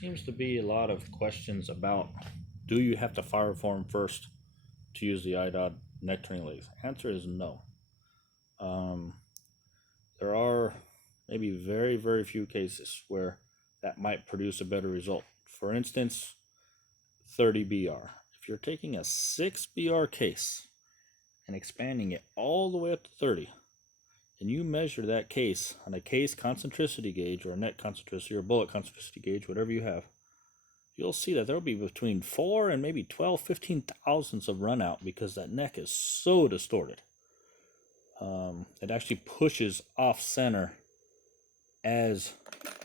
Seems to be a lot of questions about, do you have to fire form first to use the IDOD neck turning lathe? Answer is no. There are maybe very few cases where that might produce a better result. For instance, 30 BR. If you're taking a 6 BR case and expanding it all the way up to 30, and you measure that case on a case concentricity gauge or a neck concentricity or bullet concentricity gauge, whatever you have, you'll see that there'll be between 4 and maybe 12, 15 thousandths of run out because that neck is so distorted. It actually pushes off center as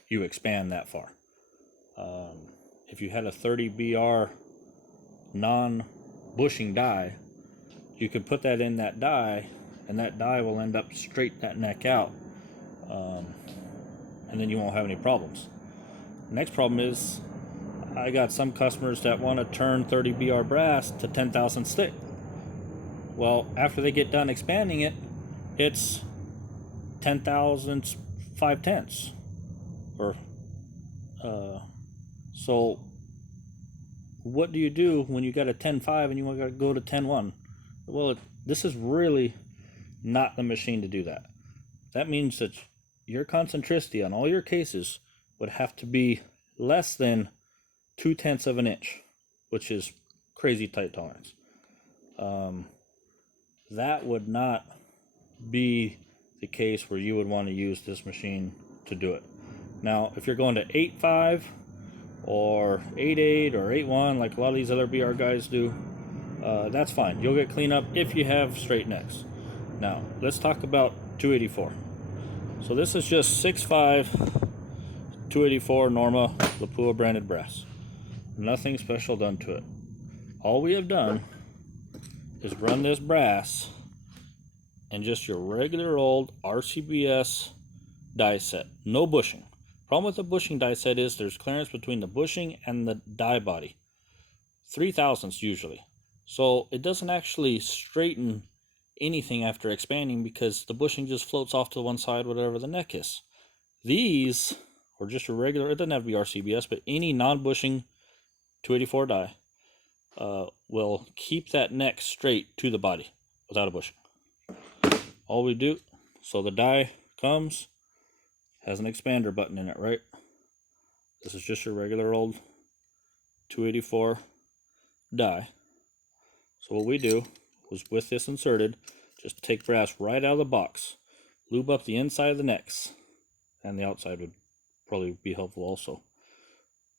you expand that far. If you had a 30 BR non-bushing die, you could put that in that die, and that die will end up straight that neck out, and then you won't have any problems. The next problem is, I got some customers that want to turn 30 BR brass to 10,000 thick. Well, after they get done expanding it, it's 10,000 5/10, or so what do you do when you got a 10.5 and you want to go to 10.1? Well, this is really not the machine to do that. That means that your concentricity on all your cases would have to be less than 0.2 of an inch, which is crazy tight tolerance. That would not be the case where you would want to use this machine to do it. Now, if you're going to 8.5 or 8.8 or 8.1 like a lot of these other BR guys do, that's fine. You'll get cleanup if you have straight necks. Now, let's talk about 284. So this is just 6.5 284 Norma Lapua branded brass. Nothing special done to it. All we have done is run this brass and just your regular old RCBS die set. No bushing. Problem with the bushing die set is there's clearance between the bushing and the die body. 3 thousandths usually. So it doesn't actually straighten anything after expanding because the bushing just floats off to one side, whatever the neck is. These, or just your regular, it doesn't have to be RCBS, but any non-bushing 284 die will keep that neck straight to the body without a bushing. All we do, so the die comes, has an expander button in it, right? This is just your regular old 284 die. So what we do was, with this inserted, just take brass right out of the box, lube up the inside of the necks, and the outside would probably be helpful also.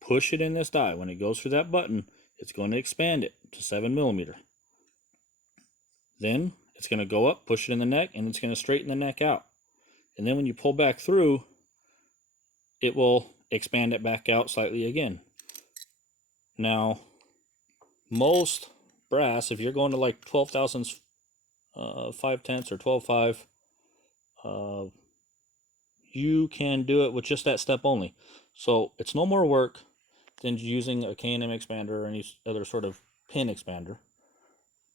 Push it in this die. When it goes through that button, it's going to expand it to 7mm. Then it's going to go up, push it in the neck, and it's going to straighten the neck out. And then when you pull back through, it will expand it back out slightly again. Now, most brass, if you're going to like 12 thousandths 5/10 or 12.5, you can do it with just that step only. So it's no more work than using a K&M expander or any other sort of pin expander.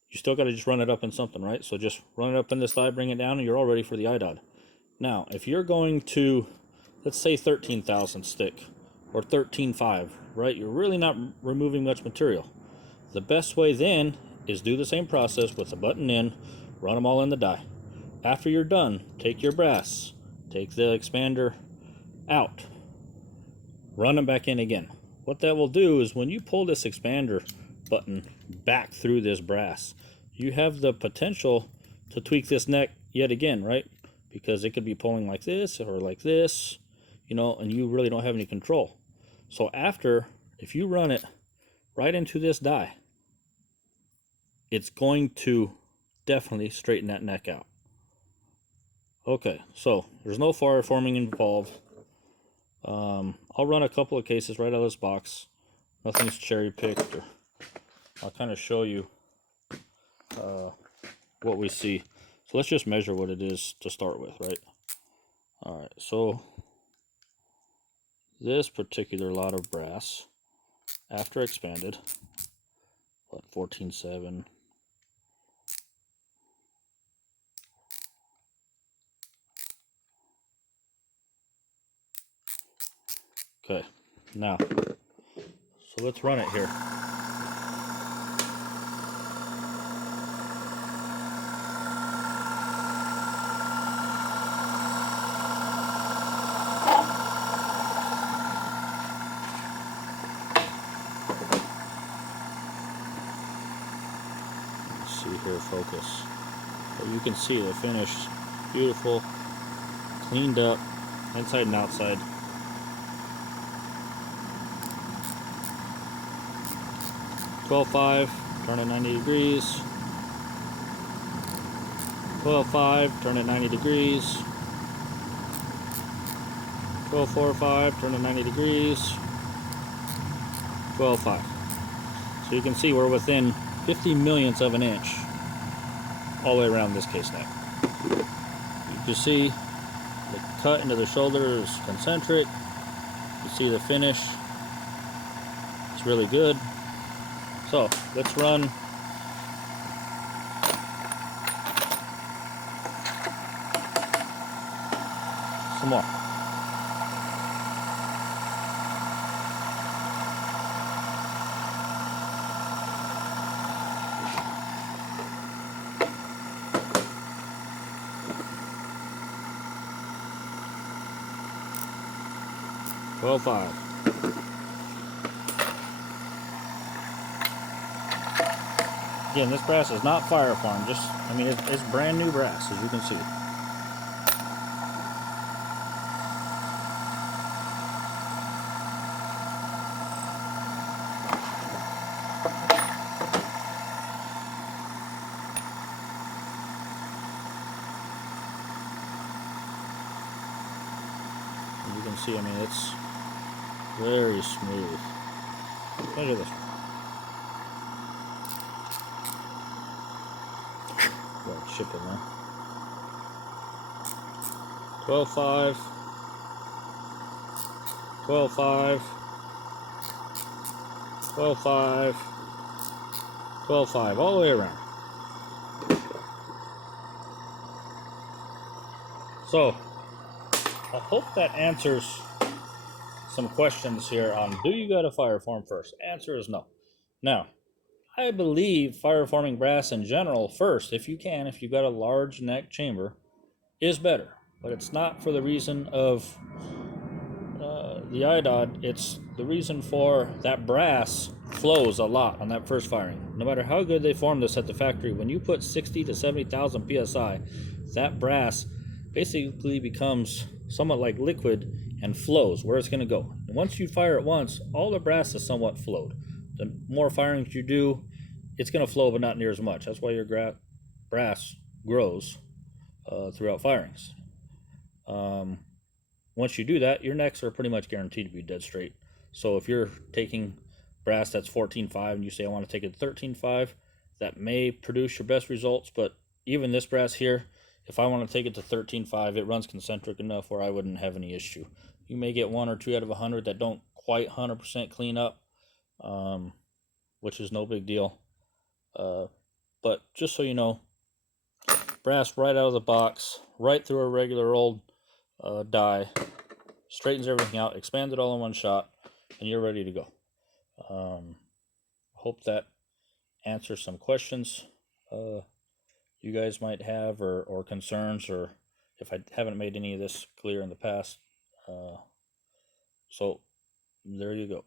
You still got to just run it up in something, right? So just run it up in this die, bring it down, and you're all ready for the IDOD. Now, if you're going to, let's say 13 thousandths thick or 13.5, right? You're really not removing much material. The best way then is do the same process with the button in, run them all in the die. After you're done, take your brass, take the expander out, run them back in again. What that will do is when you pull this expander button back through this brass, you have the potential to tweak this neck yet again, right? Because it could be pulling like this or like this, you know, and you really don't have any control. So after, if you run it right into this die, it's going to definitely straighten that neck out. Okay, so there's no fire forming involved. I'll run a couple of cases right out of this box. Nothing's cherry picked. I'll kind of show you what we see. So let's just measure what it is to start with, right? All right, so this particular lot of brass, after expanded, what, 14.7. Okay, now So let's run it here. Let's see here, focus. But you can see the finish, beautiful, cleaned up, inside and outside. (12.5), turn it 90 degrees. 12.5, turn it 90 degrees. 12.45, turn it 90 degrees. 12.5. So you can see we're within 50 millionths of an inch all the way around this case neck. You can see the cut into the shoulder is concentric. You see the finish. It's really good. So let's run some more. (12.5). Again, this brass is not fireformed. It's brand new brass, as you can see. And you can see, it's very smooth. Look at this. Got chip in there. 12.5. 12.5. 12.5. 12.5, all the way around. So, I hope that answers some questions here on, do you gotta fireform first? Answer is no. Now, I believe fireforming brass in general first, if you got a large neck chamber, is better. But it's not for the reason of the IDOD. It's the reason for that brass flows a lot on that first firing. No matter how good they form this at the factory, when you put 60 to 70,000 psi, that brass basically becomes somewhat like liquid and flows where it's going to go. And once you fire it once, all the brass is somewhat flowed. The more firings you do, it's going to flow, but not near as much. That's why your brass grows throughout firings. Once you do that, your necks are pretty much guaranteed to be dead straight. So if you're taking brass that's 14.5 and you say I want to take it to 13.5, that may produce your best results. But even this brass here, if I want to take it to 13.5, it runs concentric enough where I wouldn't have any issue. You may get 1 or 2 out of 100 that don't quite 100% clean up, which is no big deal. But just so you know, brass right out of the box, right through a regular old die, straightens everything out, expands it all in one shot, and you're ready to go. Hope that answers some questions you guys might have, or concerns, or if I haven't made any of this clear in the past. So there you go.